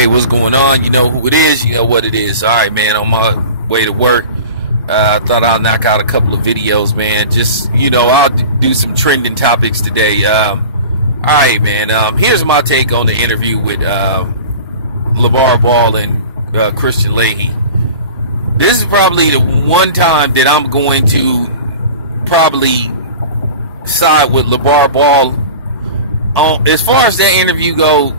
Hey, what's going on? You know who it is, you know what it is. Alright, man, on my way to work, I thought I'll knock out a couple of videos, man. Just, I'll do some trending topics today. Alright, man, here's my take on the interview with LeVar Ball and Christian Leahy. This is probably the one time that I'm going to probably side with LeVar Ball. As far as that interview go,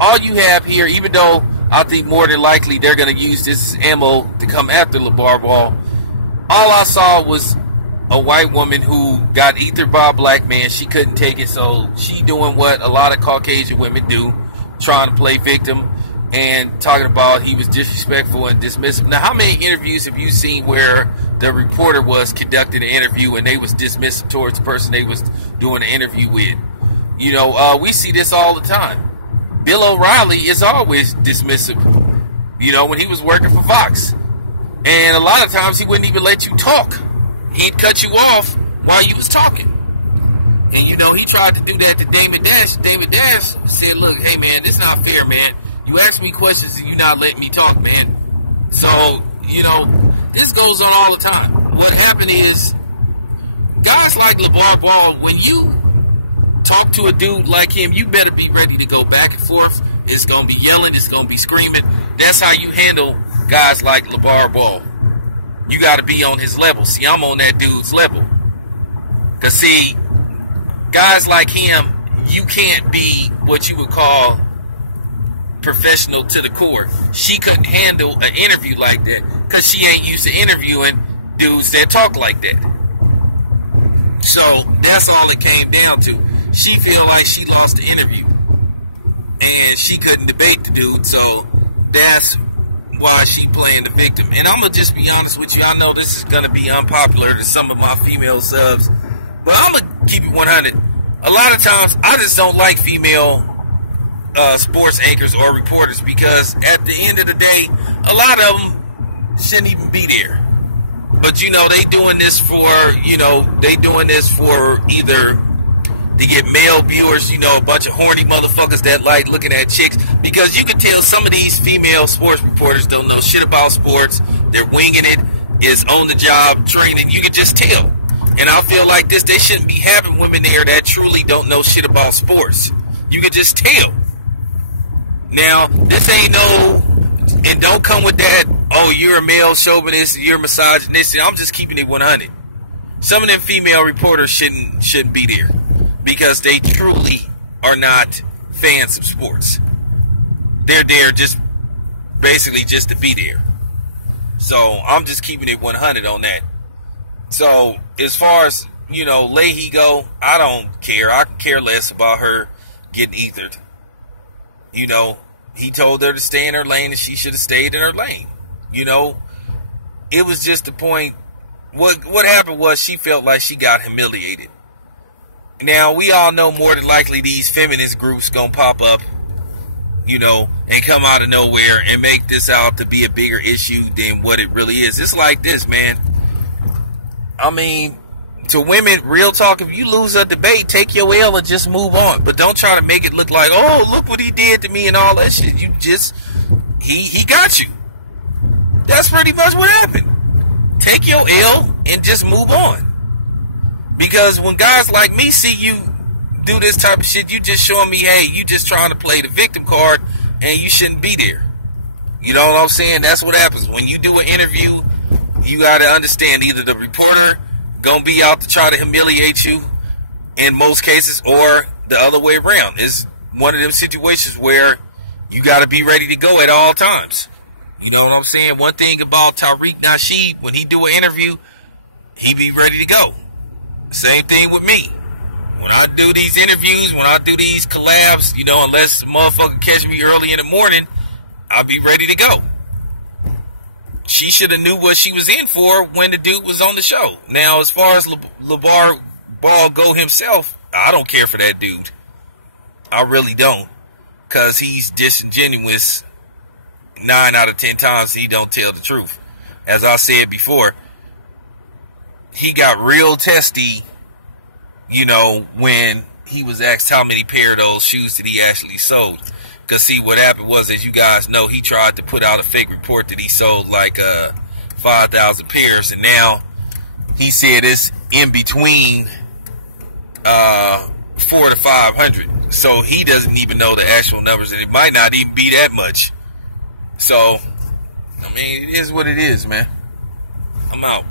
all you have here, even though I think more than likely they're going to use this ammo to come after LeVar Ball, all I saw was a white woman who got ethered by a black man. She couldn't take it, so she doing what a lot of Caucasian women do, trying to play victim and talking about he was disrespectful and dismissive. Now, how many interviews have you seen where the reporter was conducting an interview and they was dismissive towards the person they was doing the interview with? We see this all the time. Bill O'Reilly is always dismissive, when he was working for Fox. And a lot of times he wouldn't even let you talk. He'd cut you off while you was talking. And, he tried to do that to David Dash. David Dash said, look, hey, man, this is not fair, man. You ask me questions and you're not letting me talk, man. So, this goes on all the time. What happened is, guys like LeVar Ball, when you talk to a dude like him, you better be ready to go back and forth. It's going to be yelling. It's going to be screaming. That's how you handle guys like LeVar Ball. You got to be on his level. See, I'm on that dude's level. Because, see, guys like him, you can't be what you would call professional to the core. She couldn't handle an interview like that because she ain't used to interviewing dudes that talk like that. So, that's all it came down to. She feel like she lost the interview and she couldn't debate the dude, so that's why she playing the victim. And I'm gonna just be honest with you, I know this is gonna be unpopular to some of my female subs, but I'm gonna keep it 100. A lot of times I just don't like female sports anchors or reporters because at the end of the day, a lot of them shouldn't even be there. But they doing this for either to get male viewers, a bunch of horny motherfuckers that like looking at chicks. Because you can tell some of these female sports reporters don't know shit about sports. They're winging it. It's on the job training. You can just tell. And I feel like this, they shouldn't be having women there that truly don't know shit about sports. You can just tell. Now, this ain't and don't come with that, oh, you're a male chauvinist, you're misogynistic. I'm just keeping it 100. Some of them female reporters shouldn't be there. Because they truly are not fans of sports. They're there basically just to be there. So I'm just keeping it 100 on that. So as far as, Leahy go, I don't care. I care less about her getting ethered. He told her to stay in her lane and she should have stayed in her lane. It was just the point. What happened was she felt like she got humiliated. Now, we all know more than likely these feminist groups gonna pop up, and come out of nowhere and make this out to be a bigger issue than what it really is. It's like this, man. I mean, to women, real talk, if you lose a debate, take your L and just move on. But don't try to make it look like, oh, look what he did to me and all that shit. You just, he got you. That's pretty much what happened. Take your L and just move on. Because when guys like me see you do this type of shit, you just showing me, hey, you just trying to play the victim card and you shouldn't be there. You know what I'm saying? That's what happens. When you do an interview, you got to understand either the reporter going to be out to try to humiliate you in most cases or the other way around. It's one of them situations where you got to be ready to go at all times. You know what I'm saying? One thing about Tariq Nasheed, when he do an interview, he be ready to go. Same thing with me. When I do these interviews, when I do these collabs, unless a motherfucker catch me early in the morning, I'll be ready to go. She should have knew what she was in for when the dude was on the show. Now, as far as LeVar Ball go himself, I don't care for that dude. I really don't. Because he's disingenuous 9 out of 10 times he don't tell the truth. As I said before, he got real testy, when he was asked how many pair of those shoes that he actually sold. Because, see, what happened was, as you guys know, he tried to put out a fake report that he sold like 5,000 pairs. And now he said it's in between 400 to 500. So he doesn't even know the actual numbers. And it might not even be that much. So, I mean, it is what it is, man. I'm out.